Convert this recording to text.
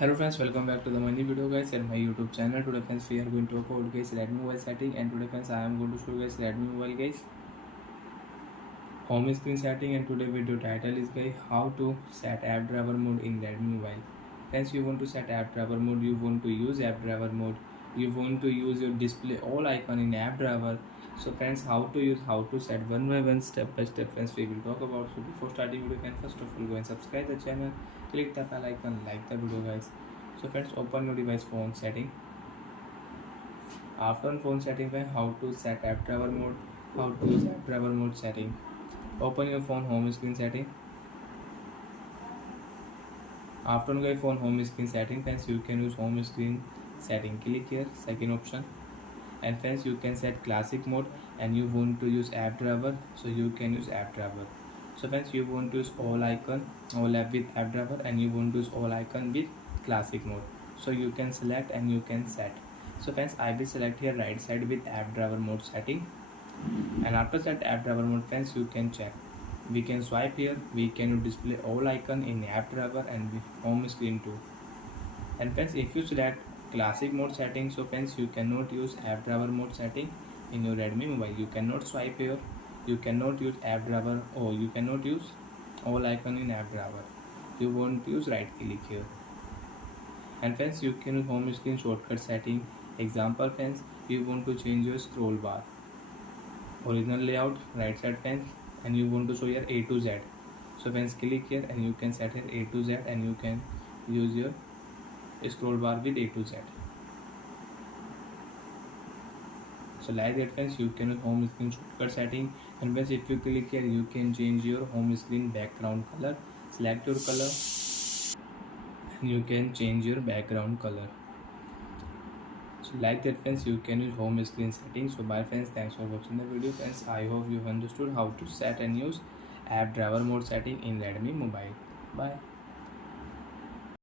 Hello friends, welcome back to the money video guys and my YouTube channel. Today friends we are going to talk about guys Redmi mobile setting, and today friends I am going to show you guys Redmi mobile guys home screen setting. And today video title is guys how to set app driver mode in Redmi mobile. Friends, you want to set app driver mode, you want to use app driver mode, you want to use your display all icon in app driver. So friends, how to use, how to set, one by one, step by step friends we will talk about. So before starting video, can first of all go and subscribe the channel, click the bell icon, like the video guys. So friends, open your device phone setting. After phone setting, how to set app driver mode, how to use app driver mode setting. Open your phone home screen setting. After your phone home screen setting, friends, you can use home screen setting. Click here, second option. And friends, you can set classic mode, and you want to use app driver, so you can use app driver. So friends, you want to use all icon, all app with app driver, and you want to use all icon with classic mode, so you can select and you can set. So friends, I will select here right side with app driver mode setting, and after set app driver mode, friends, you can check, we can swipe here, we can display all icon in app driver and home screen too. And friends, if you select classic mode setting, so friends, you cannot use app driver mode setting in your Redmi mobile. You cannot swipe here, you cannot use app driver, or you cannot use all icon in app driver. You want to use right click here. And friends, you can use home screen shortcut setting. Example friends, you want to change your scroll bar, original layout right side friends, and you want to show here A to Z. So friends, click here and you can set here A to Z, and you can use your scroll bar with A to Z. So like that friends, you can use home screen shortcut setting. And friends, if you click here, you can change your home screen background color. Select your color and you can change your background color. So like that friends, you can use home screen settings. So bye friends, thanks for watching the video friends. I hope you understood how to set and use app driver mode setting in Redmi mobile. Bye.